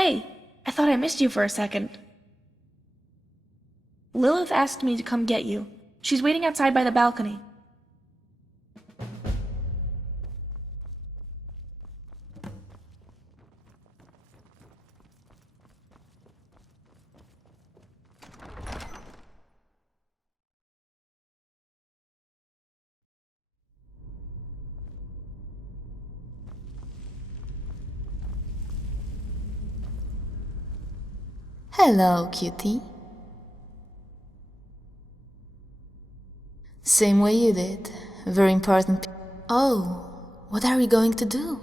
Hey, I thought I missed you for a second. Lilith asked me to come get you. She's waiting outside by the balcony. Hello, cutie. Same way you did. Very important. Oh, what are we going to do?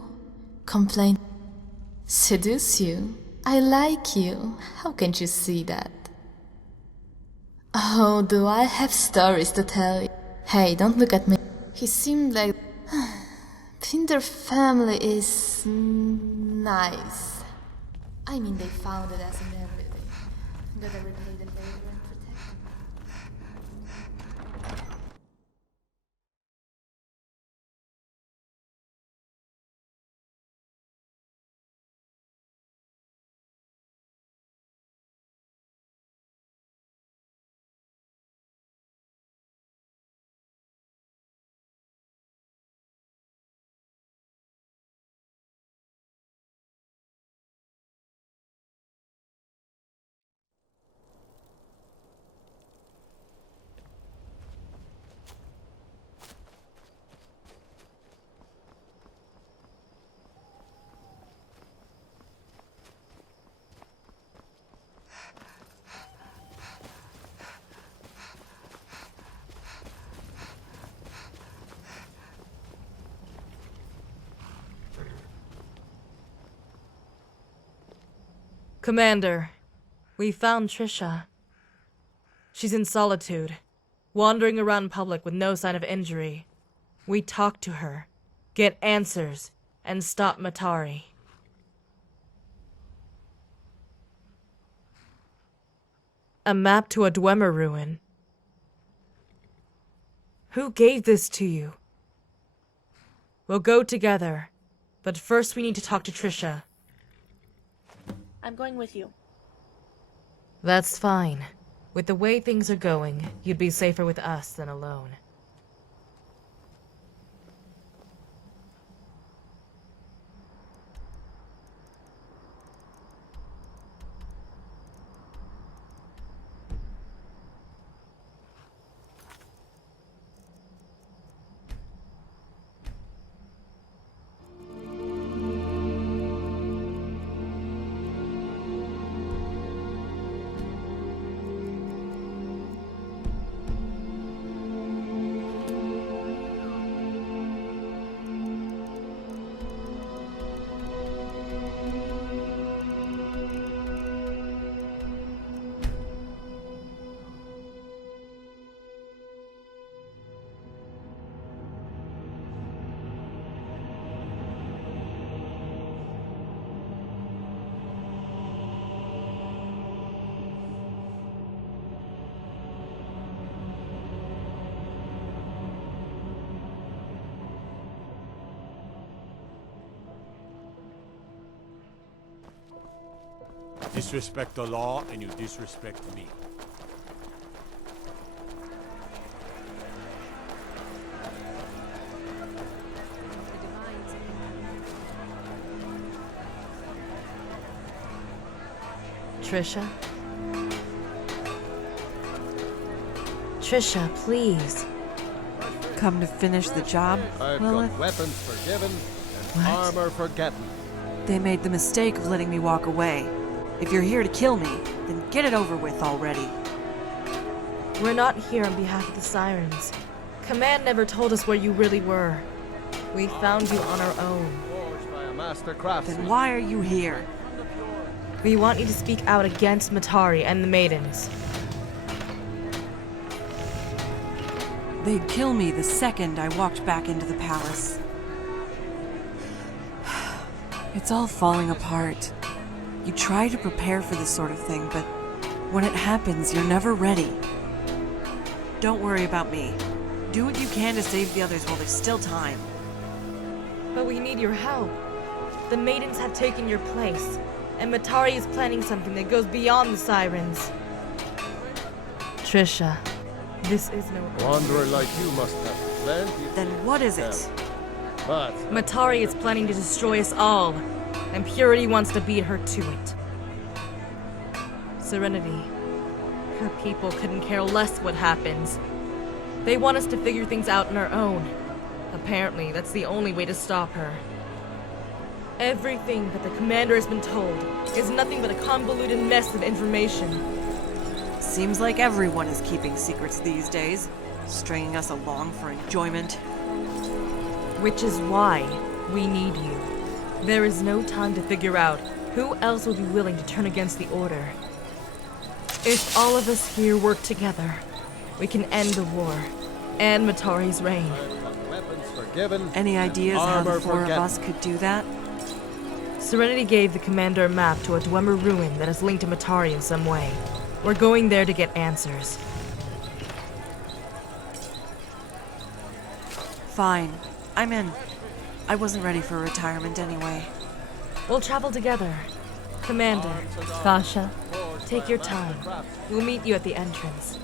Complain? Seduce you? I like you. How can't you see that? Oh, do I have stories to tell you? Hey, don't look at me. He seemed like... Pinder family is... nice. I mean, they founded us and everything. Gotta repay the favor and protect them. Commander, we found Trisha. She's in solitude, wandering around public with no sign of injury. We talk to her, get answers, and stop Matari. A map to a Dwemer ruin. Who gave this to you? We'll go together, but first we need to talk to Trisha. I'm going with you. That's fine. With the way things are going, you'd be safer with us than alone. Disrespect the law, and you disrespect me. Trisha? Trisha, please. Come to finish the job, I've Lilith? got weapons forgiven and What? armor forgotten. They made the mistake of letting me walk away. If you're here to kill me, then get it over with already. We're not here on behalf of the Sirens. Command never told us where you really were. We found you on our own. Forged by a master craftsman. Then why are you here? We want you to speak out against Matari and the Maidens. They'd kill me the second I walked back into the palace. It's all falling apart. You try to prepare for this sort of thing, but when it happens, you're never ready. Don't worry about me. Do what you can to save the others while there's still time. But we need your help. The Maidens have taken your place. And Matari is planning something that goes beyond the sirens. Trisha, this is no... Wanderer like you must have plenty. Then what is it? But Matari is planning to destroy us all, and Purity wants to beat her to it. Serenity, her people couldn't care less what happens. They want us to figure things out on our own. Apparently, that's the only way to stop her. Everything that the commander has been told is nothing but a convoluted mess of information. Seems like everyone is keeping secrets these days, stringing us along for enjoyment. Which is why we need you. There is no time to figure out who else will be willing to turn against the Order. If all of us here work together, we can end the war and Matari's reign. weapons forgiven. Any ideas how the Armor four of forgotten. us could do that? Serenity gave the commander a map to a Dwemer ruin that is linked to Matari in some way. We're going there to get answers. Fine. I'm in. I wasn't ready for retirement anyway. We'll travel together. Commander, Sasha, take your time. We'll meet you at the entrance.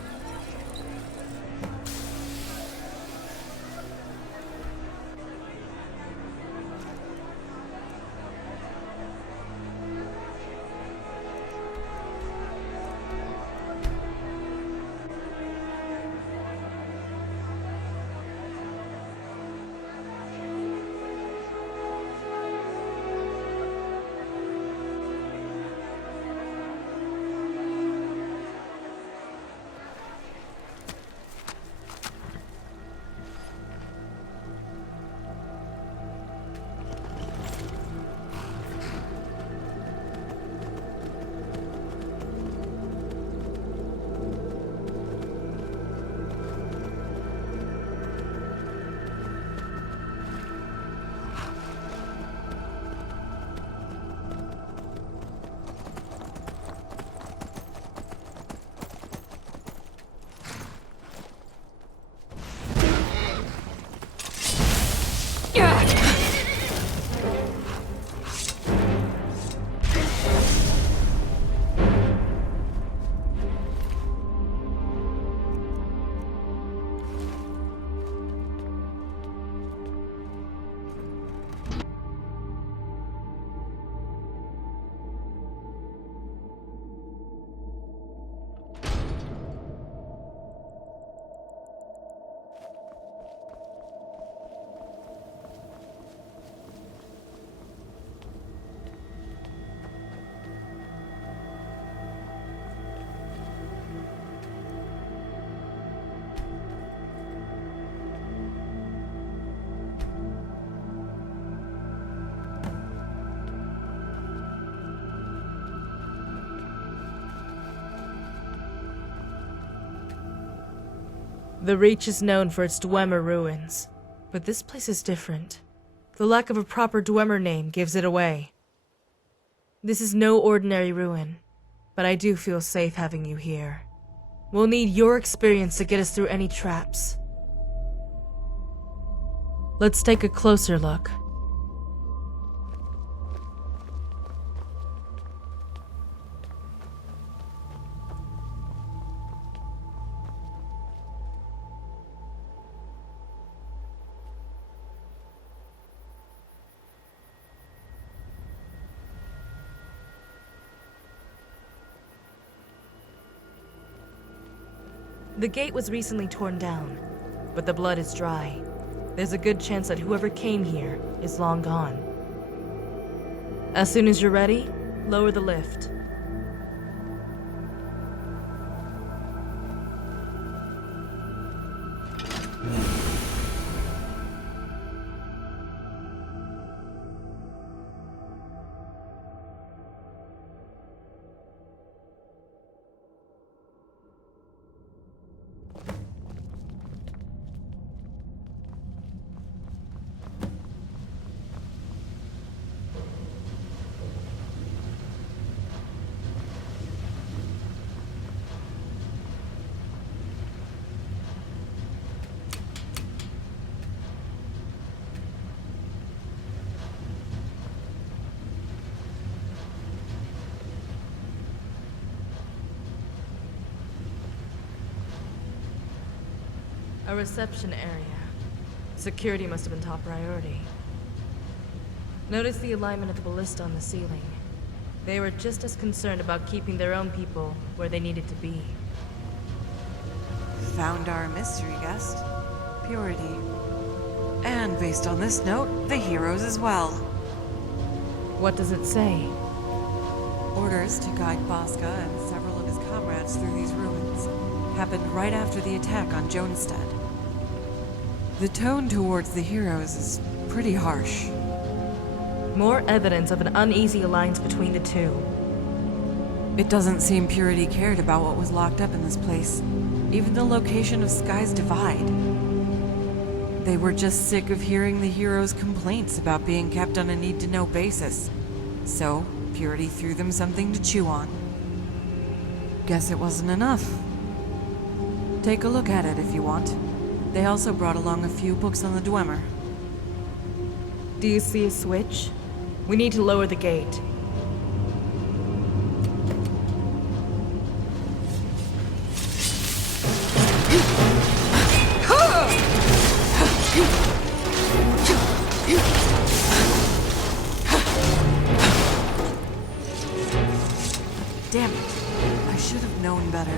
The Reach is known for its Dwemer ruins, but this place is different. The lack of a proper Dwemer name gives it away. This is no ordinary ruin, but I do feel safe having you here. We'll need your experience to get us through any traps. Let's take a closer look. The gate was recently torn down, but the blood is dry. There's a good chance that whoever came here is long gone. As soon as you're ready, lower the lift. A reception area. Security must have been top priority. Notice the alignment of the ballista on the ceiling. They were just as concerned about keeping their own people where they needed to be. Found our mystery guest, Purity. And based on this note, the heroes as well. What does it say? Orders to guide Bosca and several of his comrades through these ruins happened right after the attack on Jonestead. The tone towards the heroes is pretty harsh. More evidence of an uneasy alliance between the two. It doesn't seem Purity cared about what was locked up in this place, even the location of Sky's Divide. They were just sick of hearing the heroes' complaints about being kept on a need-to-know basis. So, Purity threw them something to chew on. Guess it wasn't enough. Take a look at it if you want. They also brought along a few books on the Dwemer. Do you see a switch? We need to lower the gate. Damn it. I should have known better.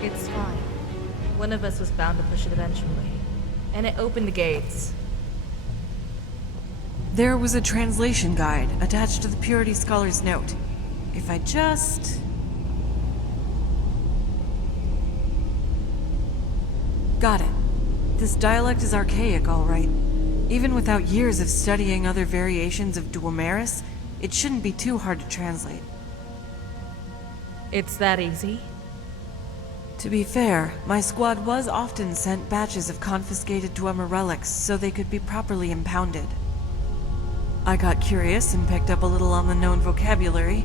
It's fine. One of us was bound to push it eventually. And it opened the gates. There was a translation guide attached to the Purity Scholar's note. If I just... Got it. This dialect is archaic, all right. Even without years of studying other variations of Dwemerus, it shouldn't be too hard to translate. It's that easy? To be fair, my squad was often sent batches of confiscated Dwemer relics so they could be properly impounded. I got curious and picked up a little on the known vocabulary.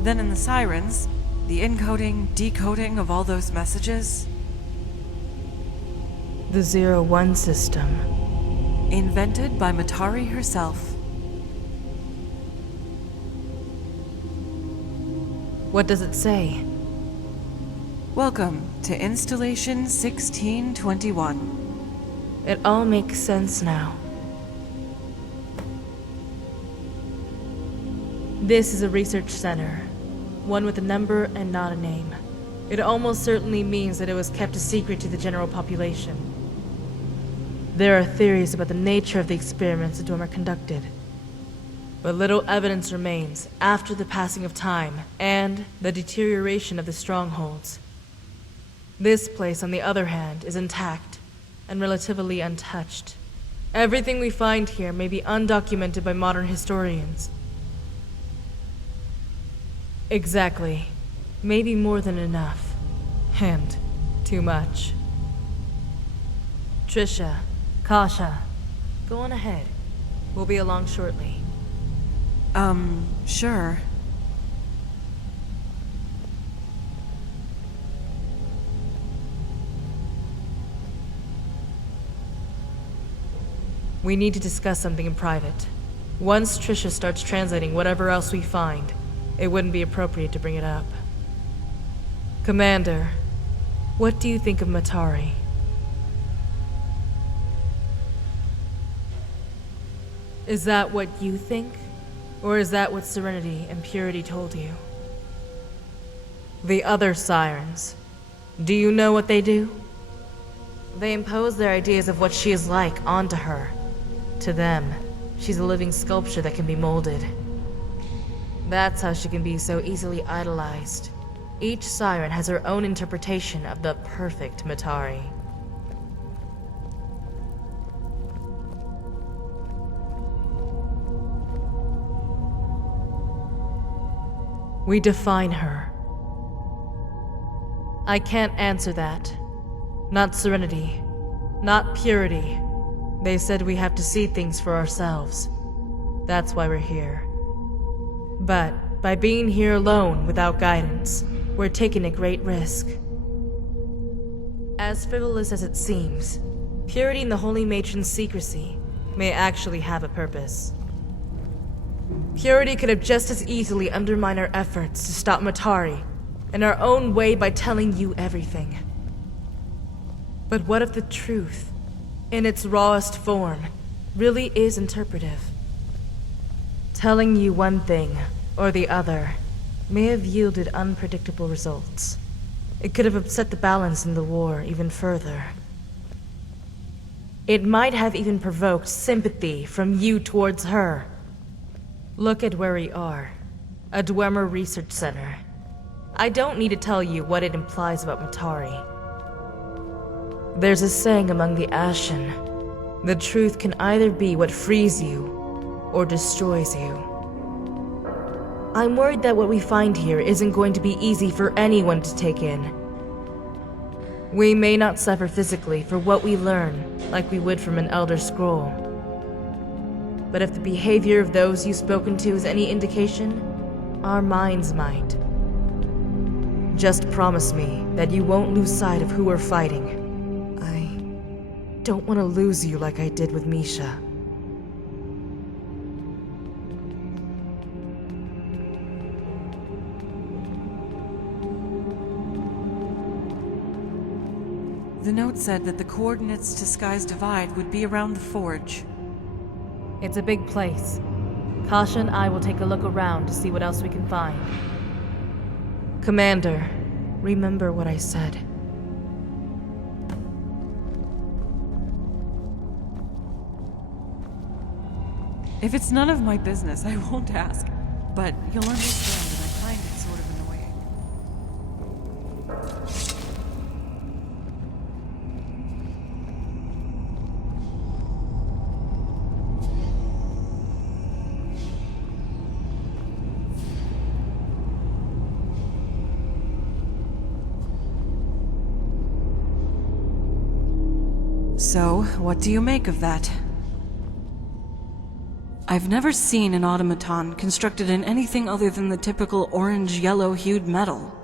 Then in the Sirens, the encoding, decoding of all those messages... The 0-1 system. Invented by Matari herself. What does it say? Welcome to Installation 1621. It all makes sense now. This is a research center. One with a number and not a name. It almost certainly means that it was kept a secret to the general population. There are theories about the nature of the experiments the Dwemer conducted. But little evidence remains after the passing of time and the deterioration of the strongholds. This place, on the other hand, is intact and relatively untouched. Everything we find here may be undocumented by modern historians. Exactly. Maybe more than enough. And too much. Trisha, Kasha, go on ahead. We'll be along shortly. Sure. We need to discuss something in private. Once Trisha starts translating whatever else we find, it wouldn't be appropriate to bring it up. Commander, what do you think of Matari? Is that what you think? Or is that what Serenity and Purity told you? The other Sirens. Do you know what they do? They impose their ideas of what she is like onto her. To them, she's a living sculpture that can be molded. That's how she can be so easily idolized. Each Siren has her own interpretation of the perfect Matari. We define her. I can't answer that. Not Serenity. Not Purity. They said we have to see things for ourselves. That's why we're here. But by being here alone without guidance, we're taking a great risk. As frivolous as it seems, Purity and the Holy Matron's secrecy may actually have a purpose. Purity could have just as easily undermined our efforts to stop Matari in our own way by telling you everything. But what if the truth, in its rawest form, really is interpretive? Telling you one thing or the other may have yielded unpredictable results. It could have upset the balance in the war even further. It might have even provoked sympathy from you towards her. Look at where we are. A Dwemer research center. I don't need to tell you what it implies about Matari. There's a saying among the Ashen. The truth can either be what frees you or destroys you. I'm worried that what we find here isn't going to be easy for anyone to take in. We may not suffer physically for what we learn, like we would from an Elder Scroll. But if the behavior of those you've spoken to is any indication, our minds might. Just promise me that you won't lose sight of who we're fighting. I don't want to lose you like I did with Misha. The note said that the coordinates to Sky's Divide would be around the forge. It's a big place. Kasha and I will take a look around to see what else we can find. Commander, remember what I said. If it's none of my business, I won't ask. But you'll understand that I find it sort of annoying. So, what do you make of that? I've never seen an automaton constructed in anything other than the typical orange-yellow-hued metal.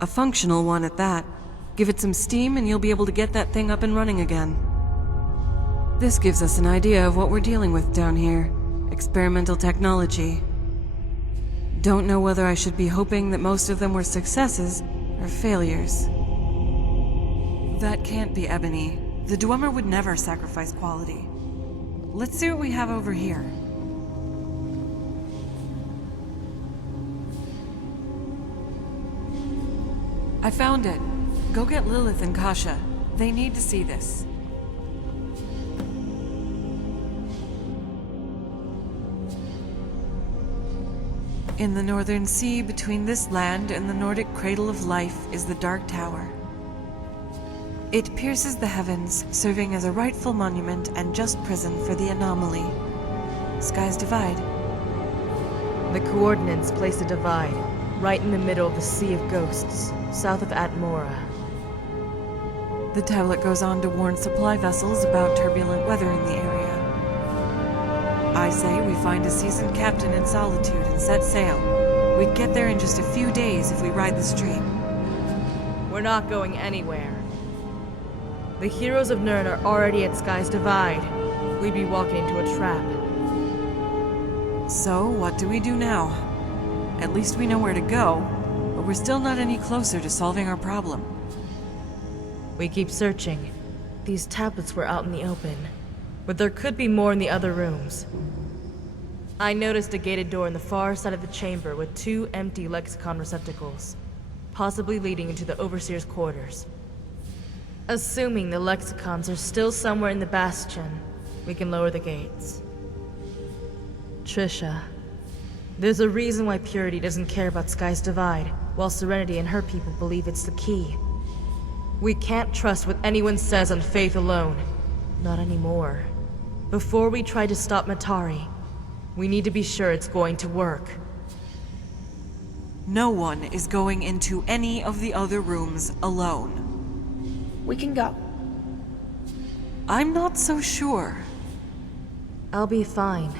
A functional one at that. Give it some steam and you'll be able to get that thing up and running again. This gives us an idea of what we're dealing with down here. Experimental technology. Don't know whether I should be hoping that most of them were successes or failures. That can't be Ebony. The Dwemer would never sacrifice quality. Let's see what we have over here. I found it. Go get Lilith and Kasha. They need to see this. In the Northern Sea, between this land and the Nordic cradle of life, is the Dark Tower. It pierces the heavens, serving as a rightful monument and just prison for the anomaly. Sky's Divide. The coordinates place a divide, right in the middle of the Sea of Ghosts, south of Atmora. The tablet goes on to warn supply vessels about turbulent weather in the area. I say we find a seasoned captain in Solitude and set sail. We'd get there in just a few days if we ride the stream. We're not going anywhere. The heroes of Nirn are already at Sky's Divide. We'd be walking into a trap. So, what do we do now? At least we know where to go, but we're still not any closer to solving our problem. We keep searching. These tablets were out in the open, but there could be more in the other rooms. I noticed a gated door in the far side of the chamber with 2 empty lexicon receptacles, possibly leading into the Overseer's quarters. Assuming the lexicons are still somewhere in the bastion, we can lower the gates. Trisha, there's a reason why Purity doesn't care about Sky's Divide, while Serenity and her people believe it's the key. We can't trust what anyone says on faith alone. Not anymore. Before we try to stop Matari, we need to be sure it's going to work. No one is going into any of the other rooms alone. We can go. I'm not so sure. I'll be fine.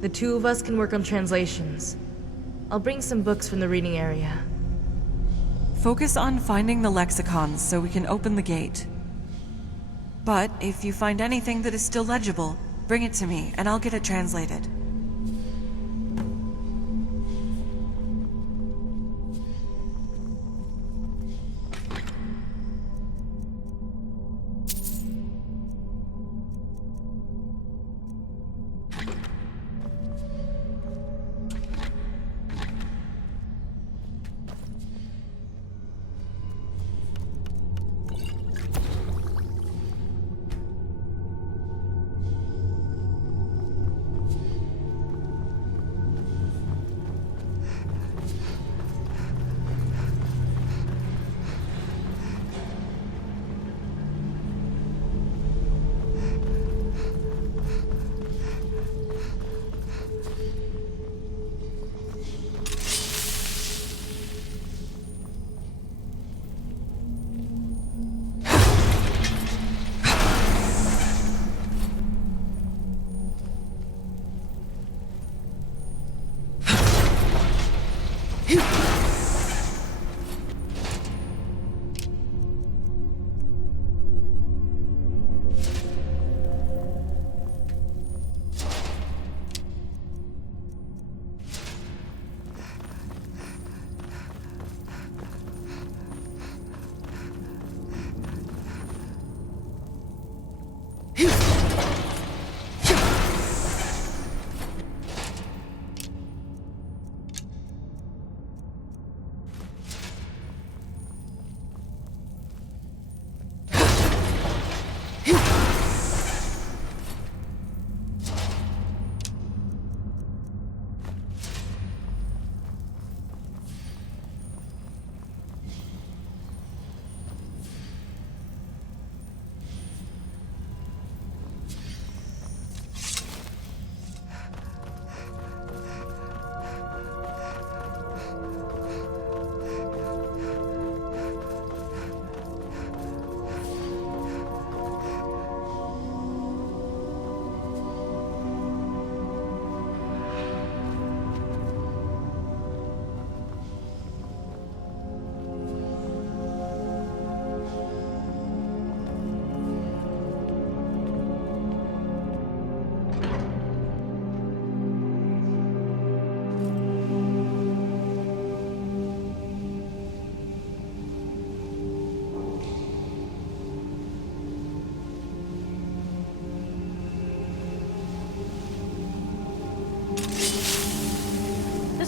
The 2 of us can work on translations. I'll bring some books from the reading area. Focus on finding the lexicons so we can open the gate. But if you find anything that is still legible, bring it to me and I'll get it translated.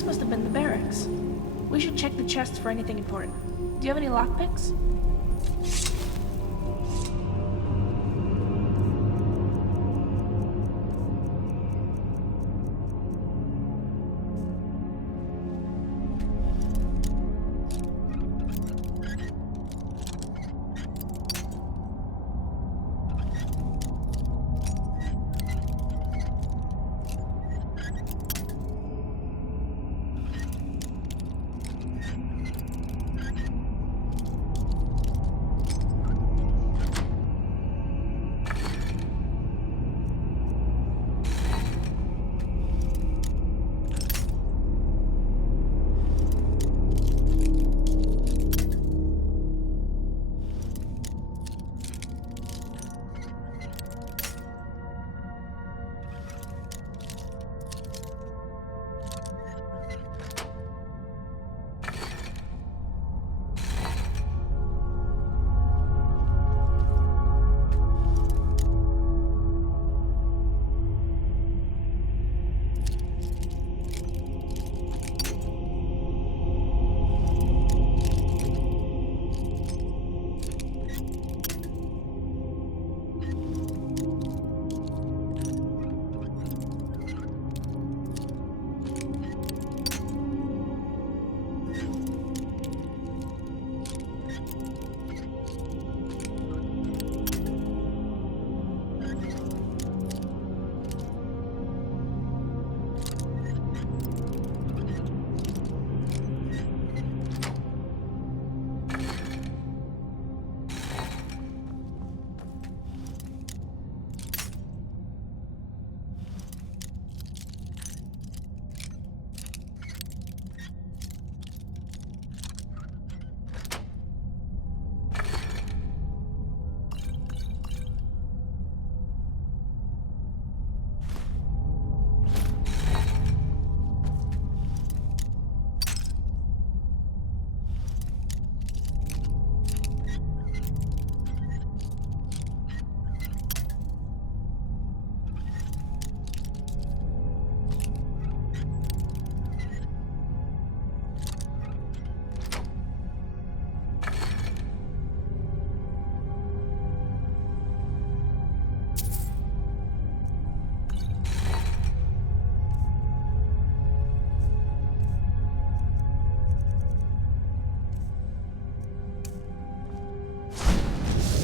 This must have been the barracks. We should check the chests for anything important. Do you have any lockpicks?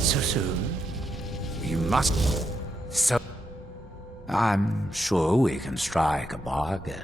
So soon? You must. So. I'm sure we can strike a bargain.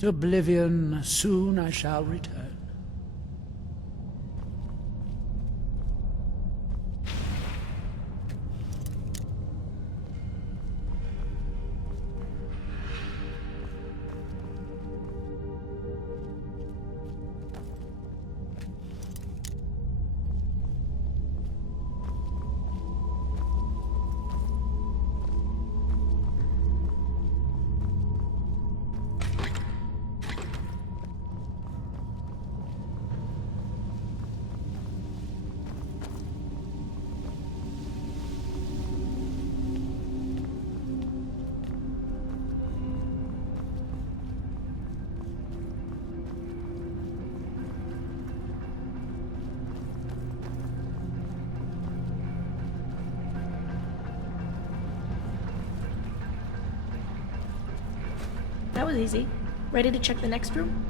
To oblivion, soon I shall return. was easy. Ready to check the next room?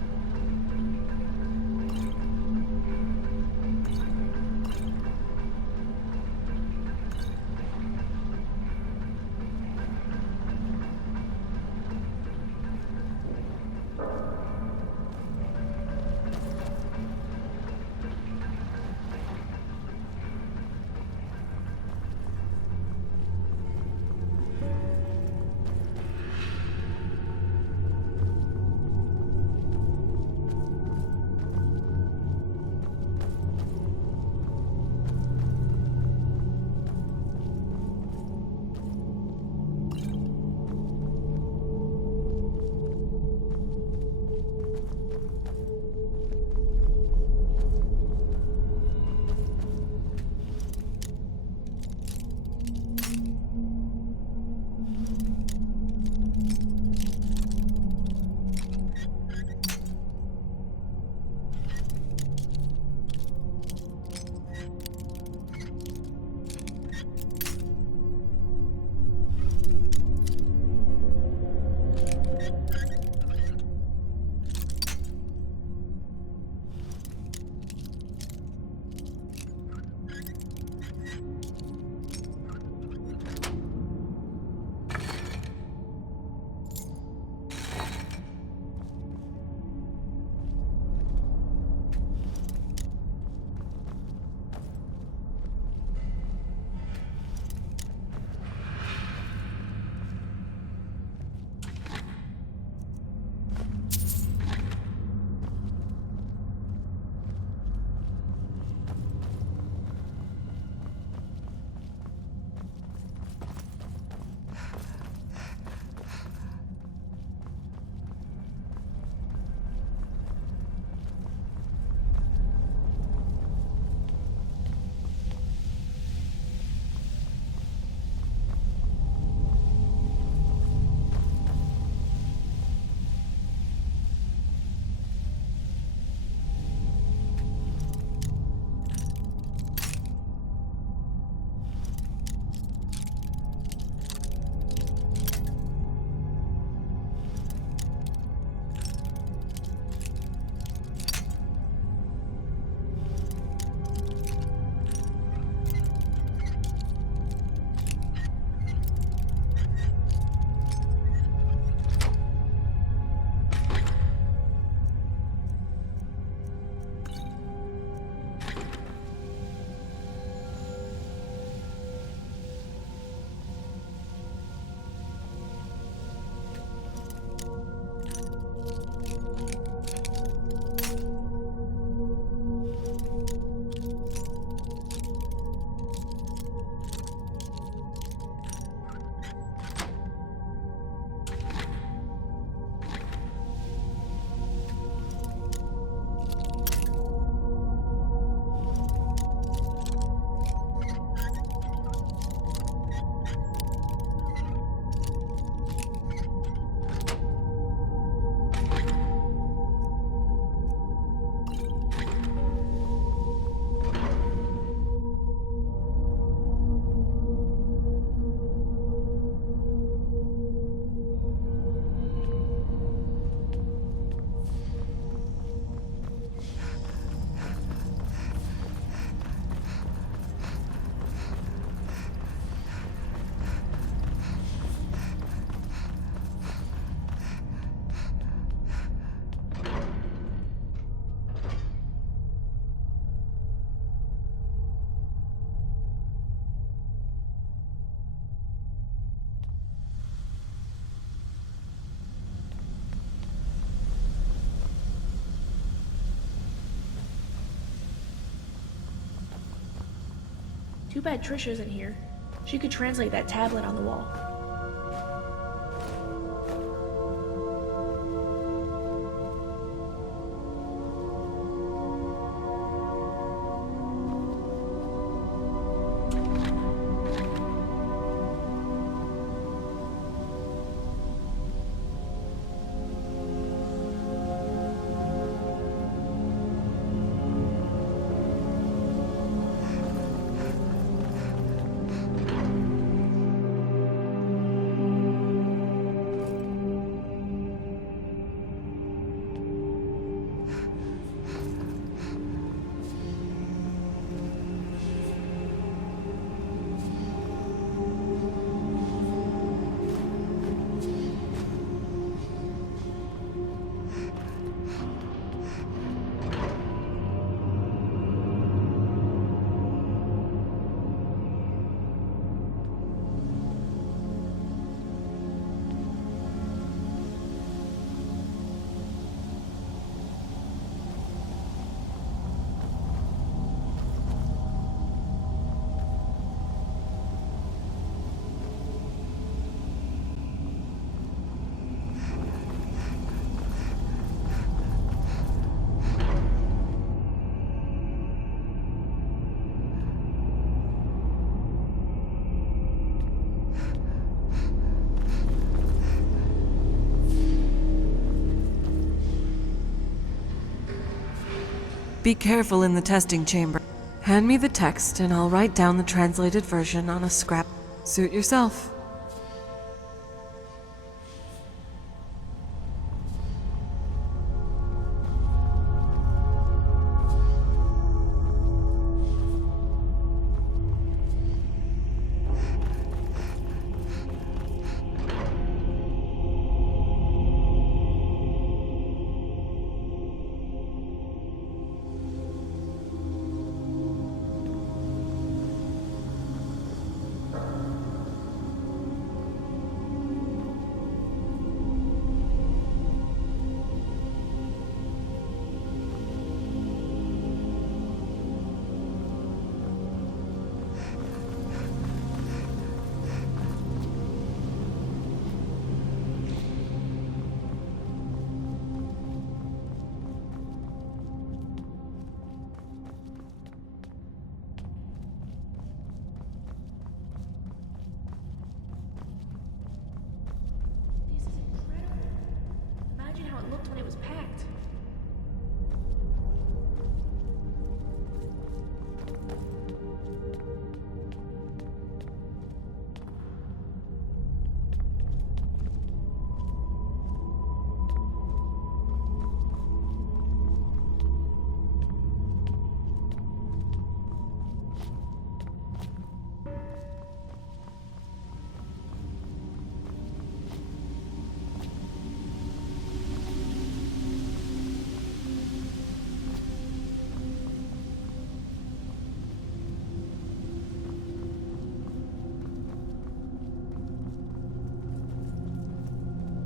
Too bad Trish isn't here. She could translate that tablet on the wall. Be careful in the testing chamber. Hand me the text and I'll write down the translated version on a scrap. Suit yourself. This is incredible. Imagine how it looked when it was packed.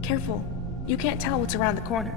Careful. You can't tell what's around the corner.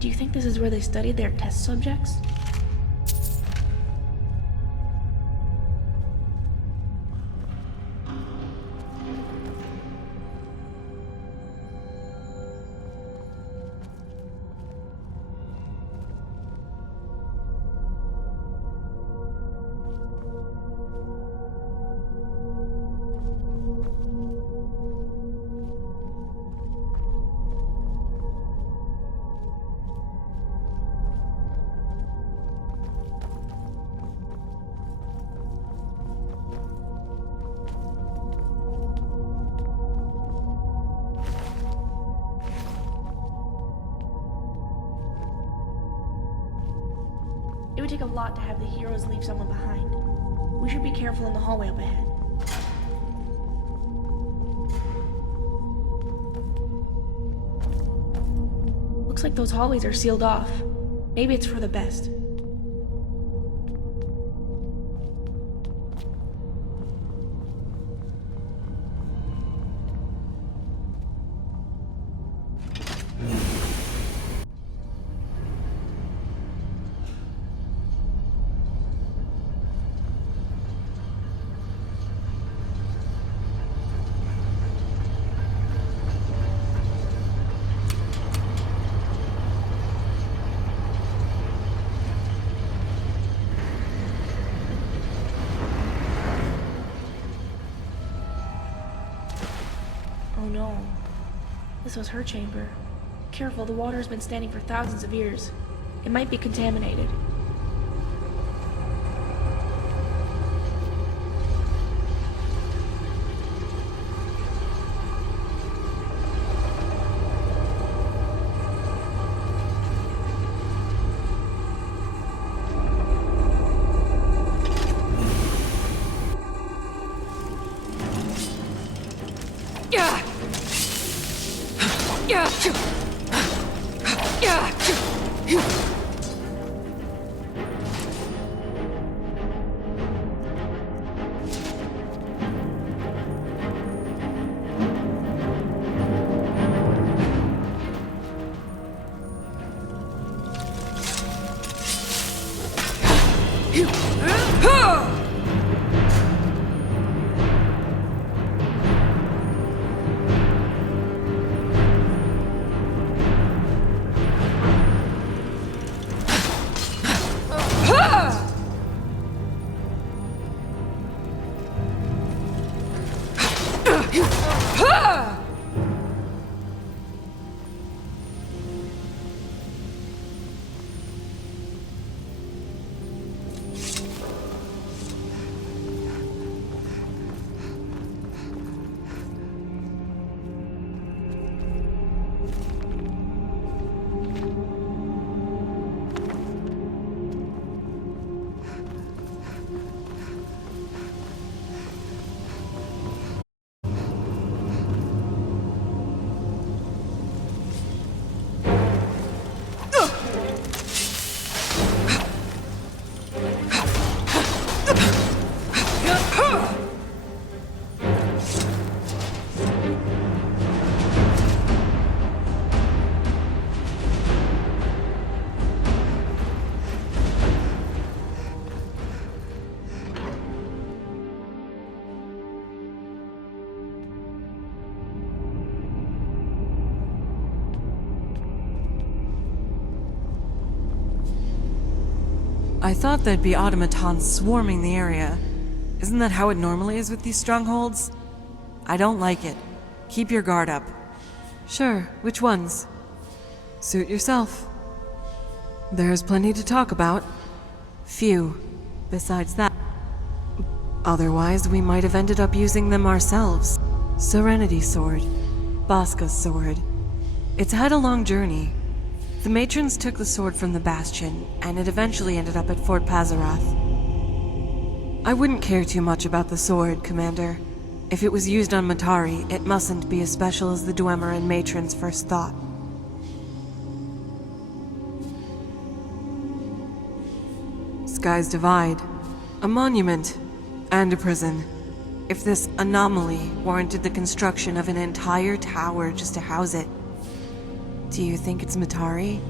Do you think this is where they studied their test subjects? would take a lot to have the heroes leave someone behind. We should be careful in the hallway up ahead. Looks like those hallways are sealed off. Maybe it's for the best. Oh no. This was her chamber. Careful, the water has been standing for thousands of years. It might be contaminated. I thought there'd be automatons swarming the area. Isn't that how it normally is with these strongholds? I don't like it. Keep your guard up. Sure, which ones? Suit yourself. There's plenty to talk about. Few. Besides that. Otherwise, we might have ended up using them ourselves. Serenity Sword. Baska's sword. It's had a long journey. The matrons took the sword from the Bastion, and it eventually ended up at Fort Pazarath. I wouldn't care too much about the sword, Commander. If it was used on Matari, it mustn't be as special as the Dwemer and matrons first thought. Skies divide. A monument. And a prison. If this anomaly warranted the construction of an entire tower just to house it, do you think it's Matari?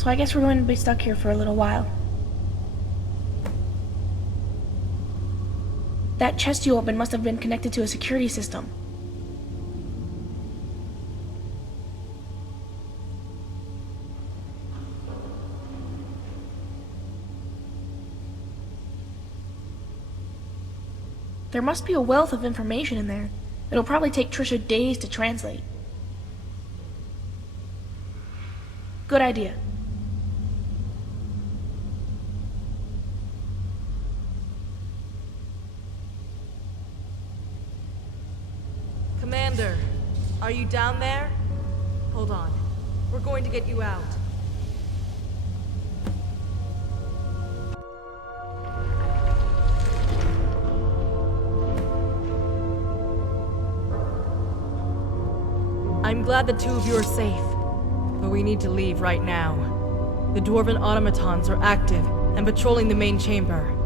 So I guess we're going to be stuck here for a little while. That chest you opened must have been connected to a security system. There must be a wealth of information in there. It'll probably take Trisha days to translate. Good idea. Commander, are you down there? Hold on. We're going to get you out. I'm glad the two of you are safe, but we need to leave right now. The dwarven automatons are active and patrolling the main chamber.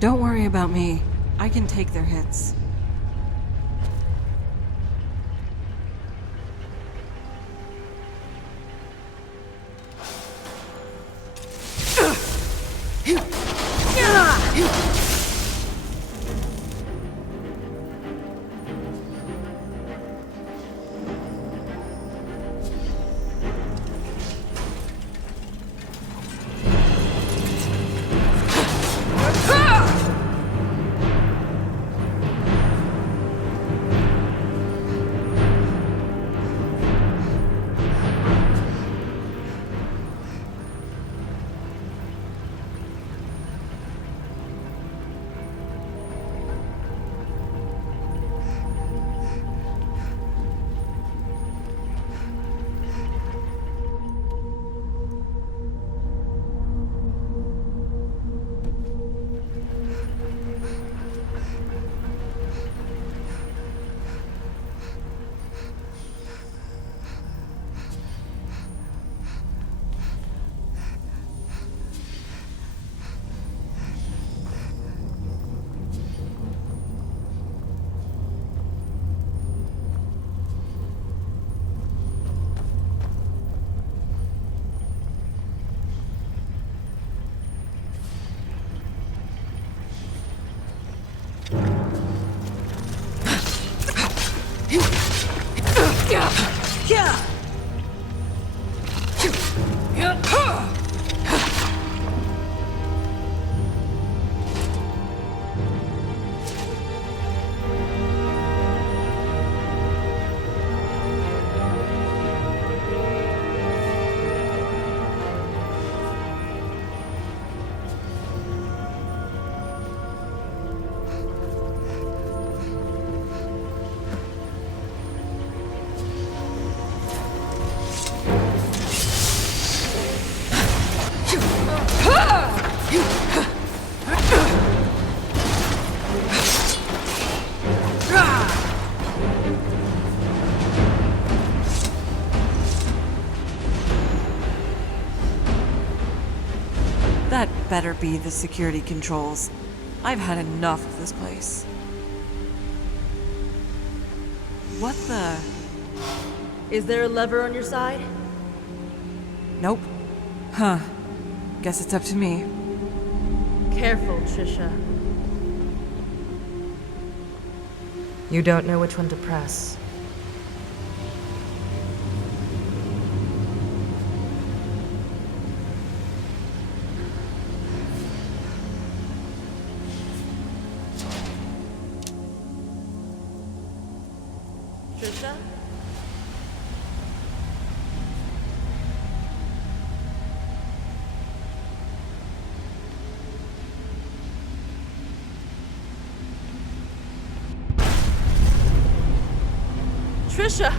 Don't worry about me. I can take their hits. better be the security controls. I've had enough of this place. What the? Is there a lever on your side? Nope. Huh. Guess it's up to me. Careful, Trisha. You don't know which one to press. Trisha? Trisha!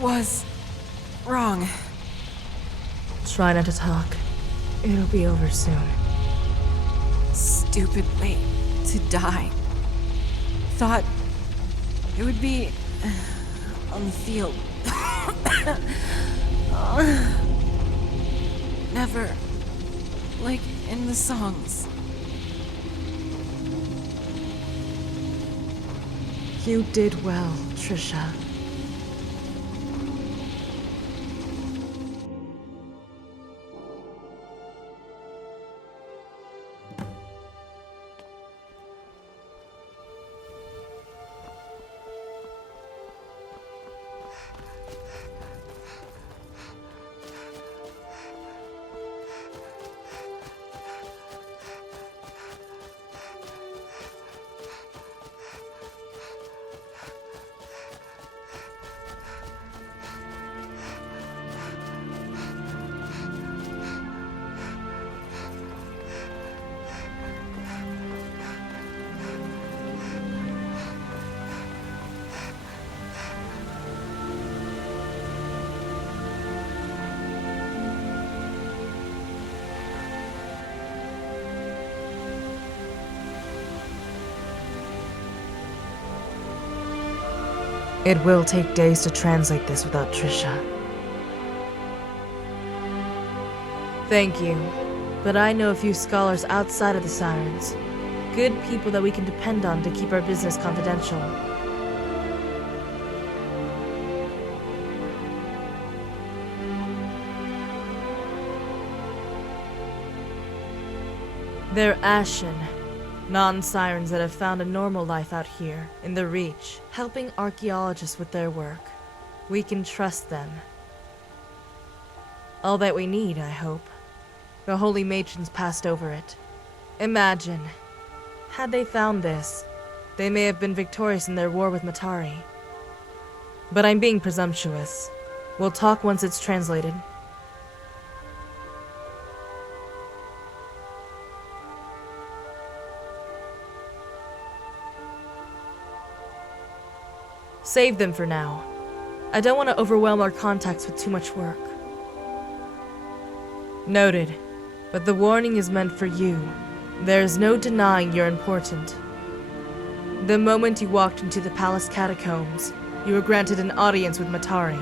Was wrong. Try not to talk. It'll be over soon. Stupid way to die. Thought it would be on the field. Never like in the songs. You did well, Trisha. It will take days to translate this without Trisha. Thank you, but I know a few scholars outside of the Sirens. Good people that we can depend on to keep our business confidential. They're Ashen, non-Sirens that have found a normal life out here, in the Reach, helping archaeologists with their work. We can trust them. All that we need, I hope. The holy matrons passed over it. Imagine, had they found this, they may have been victorious in their war with Matari. But I'm being presumptuous. We'll talk once it's translated. Save them for now. I don't want to overwhelm our contacts with too much work. Noted. But the warning is meant for you. There's no denying you're important. The moment you walked into the palace catacombs, you were granted an audience with Matari.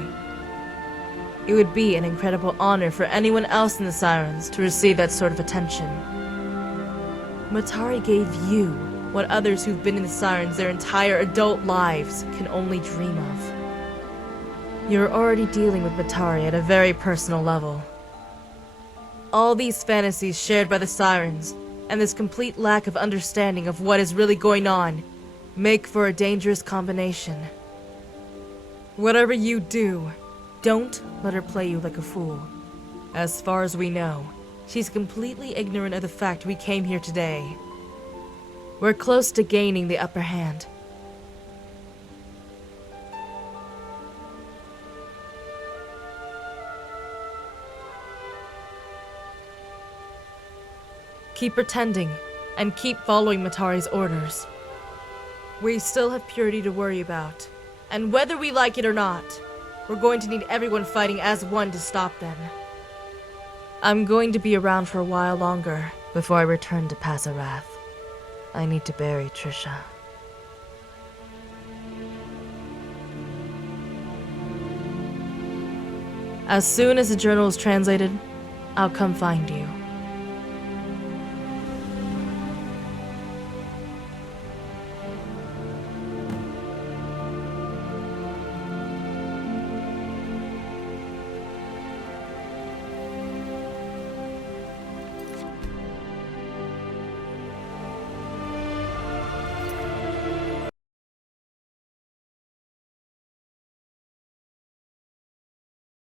It would be an incredible honor for anyone else in the Sirens to receive that sort of attention. Matari gave you what others who've been in the Sirens their entire adult lives can only dream of. You're already dealing with Matari at a very personal level. All these fantasies shared by the Sirens, and this complete lack of understanding of what is really going on, make for a dangerous combination. Whatever you do, don't let her play you like a fool. As far as we know, she's completely ignorant of the fact we came here today. We're close to gaining the upper hand. Keep pretending, and keep following Matari's orders. We still have Purity to worry about, And whether we like it or not, we're going to need everyone fighting as one to stop them. I'm going to be around for a while longer before I return to Pasarath. I need to bury Trisha. As soon as the journal is translated, I'll come find you.